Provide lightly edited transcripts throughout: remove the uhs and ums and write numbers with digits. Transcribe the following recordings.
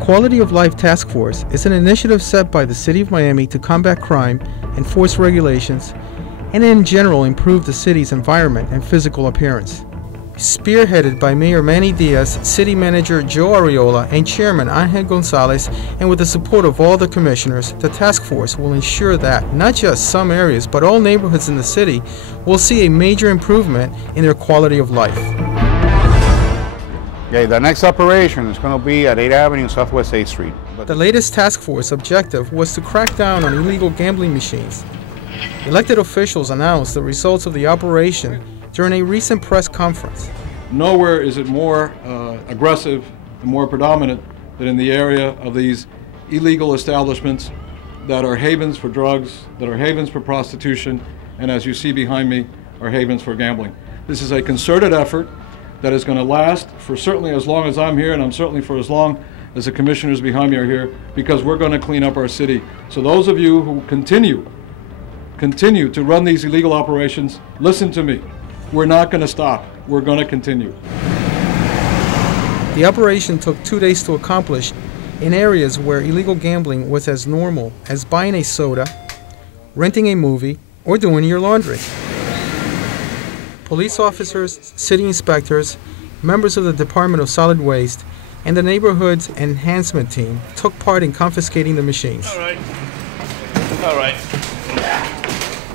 Quality of Life Task Force is an initiative set by the City of Miami to combat crime, enforce regulations, and in general improve the city's environment and physical appearance. Spearheaded by Mayor Manny Diaz, City Manager Joe Arriola, and Chairman Angel Gonzalez, and with the support of all the commissioners, the task force will ensure that not just some areas but all neighborhoods in the city will see a major improvement in their quality of life. Okay, the next operation is going to be at 8th Avenue, Southwest 8th Street. The latest task force objective was to crack down on illegal gambling machines. Elected officials announced the results of the operation during a recent press conference. Nowhere is it more aggressive and more predominant than in the area of these illegal establishments that are havens for drugs, that are havens for prostitution, and as you see behind me, are havens for gambling. This is a concerted effort that is going to last for certainly as long as I'm here, and I'm certainly for as long as the commissioners behind me are here, because we're going to clean up our city. So those of you who continue to run these illegal operations, listen to me. We're not going to stop. We're going to continue. The operation took 2 days to accomplish in areas where illegal gambling was as normal as buying a soda, renting a movie, or doing your laundry. Police officers, city inspectors, members of the Department of Solid Waste, and the neighborhood's enhancement team took part in confiscating the machines. All right. All right.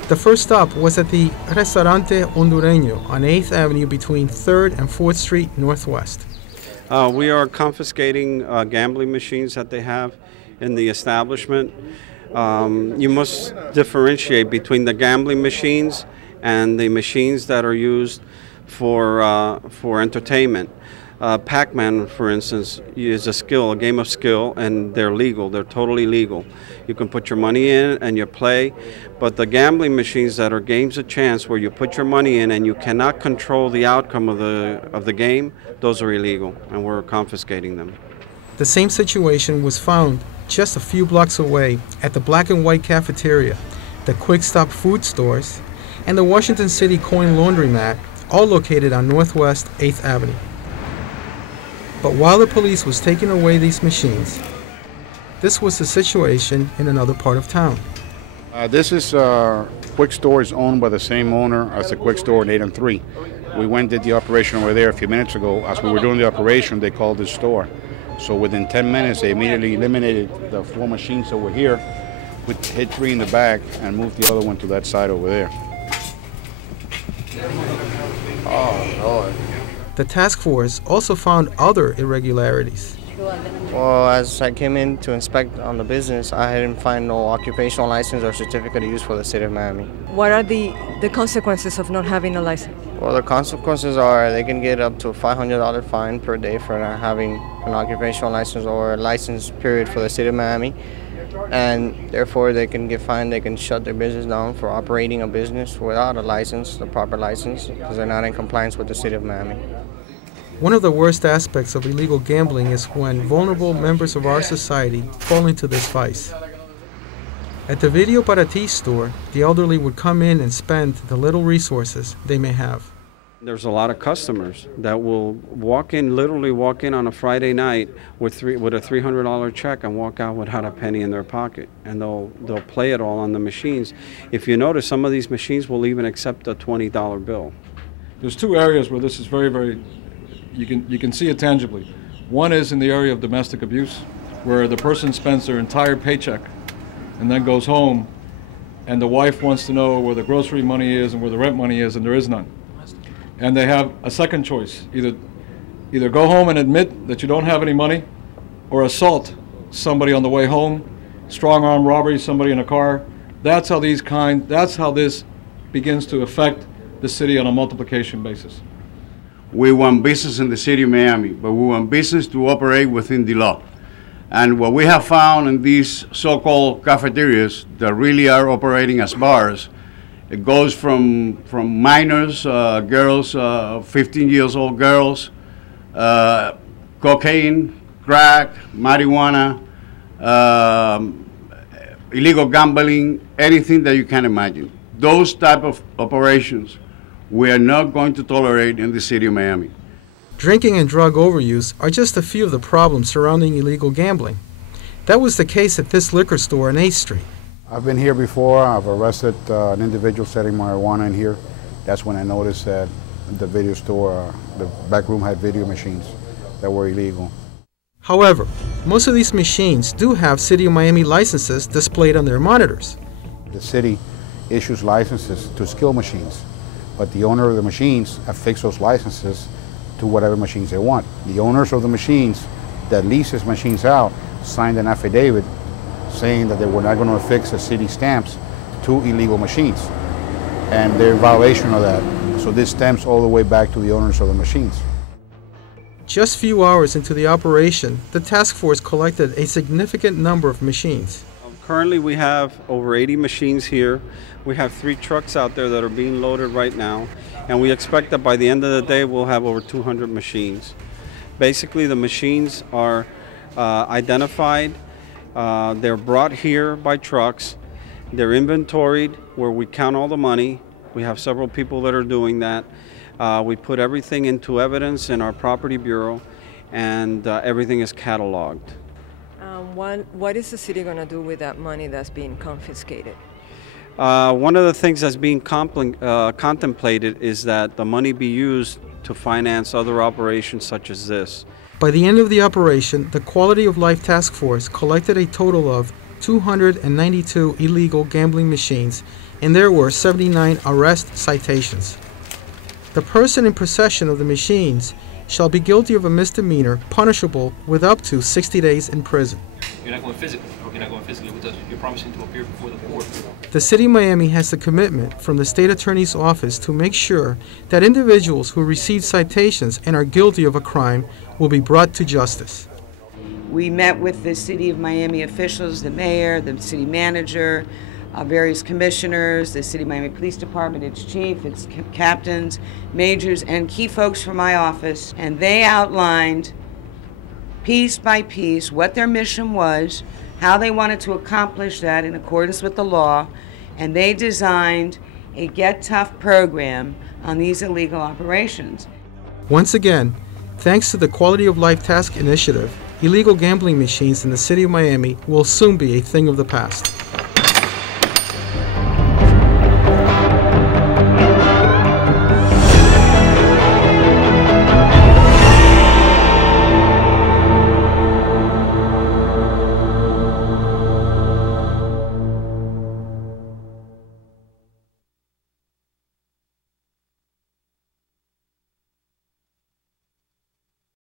The first stop was at the Restaurante Hondureño on 8th Avenue between 3rd and 4th Street Northwest. We are confiscating gambling machines that they have in the establishment. You must differentiate between the gambling machines and the machines that are used for entertainment. Pac-Man, for instance, is a game of skill, and they're legal. They're totally legal. You can put your money in and you play, but the gambling machines that are games of chance, where you put your money in and you cannot control the outcome of the game, those are illegal, and we're confiscating them. The same situation was found just a few blocks away at the Black and White Cafeteria, the Quick Stop food stores, and the Washington City Coin Laundromat, all located on Northwest 8th Avenue. But while the police was taking away these machines, this was the situation in another part of town. This is Quick Store is owned by the same owner as the Quick Store in 8 and 3. We went did the operation over there a few minutes ago. As we were doing the operation, they called the store. So within 10 minutes, they immediately eliminated the 4 machines over here, hit 3 in the back, and moved the other one to that side over there. Oh, Lord. The task force also found other irregularities. Well, as I came in to inspect on the business, I didn't find no occupational license or certificate of use for the city of Miami. What are the consequences of not having a license? Well, the consequences are they can get up to a $500 fine per day for not having an occupational license or a license period for the city of Miami. And therefore they can get fined, they can shut their business down for operating a business without a license, the proper license, because they're not in compliance with the city of Miami. One of the worst aspects of illegal gambling is when vulnerable members of our society fall into this vice. At the Video Para Ti store, the elderly would come in and spend the little resources they may have. There's a lot of customers that will literally walk in on a Friday night with a $300 check and walk out without a penny in their pocket, and they'll play it all on the machines. If you notice, some of these machines will even accept a $20 bill. There's 2 areas where this is very, you can see it tangibly. One is in the area of domestic abuse, where the person spends their entire paycheck and then goes home, and the wife wants to know where the grocery money is and where the rent money is, and there is none. And they have a second choice, either go home and admit that you don't have any money, or assault somebody on the way home, strong-arm robbery, somebody in a car. That's how this begins to affect the city on a multiplication basis. We want business in the city of Miami, but we want business to operate within the law. And what we have found in these so-called cafeterias that really are operating as bars, it goes from minors, girls, 15 years old girls, cocaine, crack, marijuana, illegal gambling, anything that you can imagine. Those type of operations we are not going to tolerate in the city of Miami. Drinking and drug overuse are just a few of the problems surrounding illegal gambling. That was the case at this liquor store on 8th Street. I've been here before. I've arrested an individual selling marijuana in here. That's when I noticed that the video store, the back room had video machines that were illegal. However, most of these machines do have City of Miami licenses displayed on their monitors. The city issues licenses to skill machines, but the owner of the machines affix those licenses to whatever machines they want. The owners of the machines that leases machines out signed an affidavit saying that they were not going to affix the city stamps to illegal machines, and they're in violation of that. So this stems all the way back to the owners of the machines. Just few hours into the operation, the task force collected a significant number of machines. Currently we have over 80 machines here. We have 3 trucks out there that are being loaded right now, and we expect that by the end of the day we'll have over 200 machines. Basically the machines are identified, they're brought here by trucks, they're inventoried where we count all the money. We have several people that are doing that. We put everything into evidence in our property bureau, and everything is cataloged. What is the city going to do with that money that's being confiscated? One of the things that's being contemplated is that the money be used to finance other operations such as this. By the end of the operation, the Quality of Life Task Force collected a total of 292 illegal gambling machines, and there were 79 arrest citations. The person in possession of the machines shall be guilty of a misdemeanor punishable with up to 60 days in prison. You're not going physically, or you're not going physically with us. You're promising to appear before the court. The City of Miami has the commitment from the State Attorney's Office to make sure that individuals who receive citations and are guilty of a crime will be brought to justice. We met with the City of Miami officials, the mayor, the city manager, various commissioners, the City of Miami Police Department, its chief, its captains, majors, and key folks from my office, and they outlined piece by piece what their mission was, how they wanted to accomplish that in accordance with the law, and they designed a Get Tough program on these illegal operations. Once again, thanks to the Quality of Life Task Initiative, illegal gambling machines in the City of Miami will soon be a thing of the past.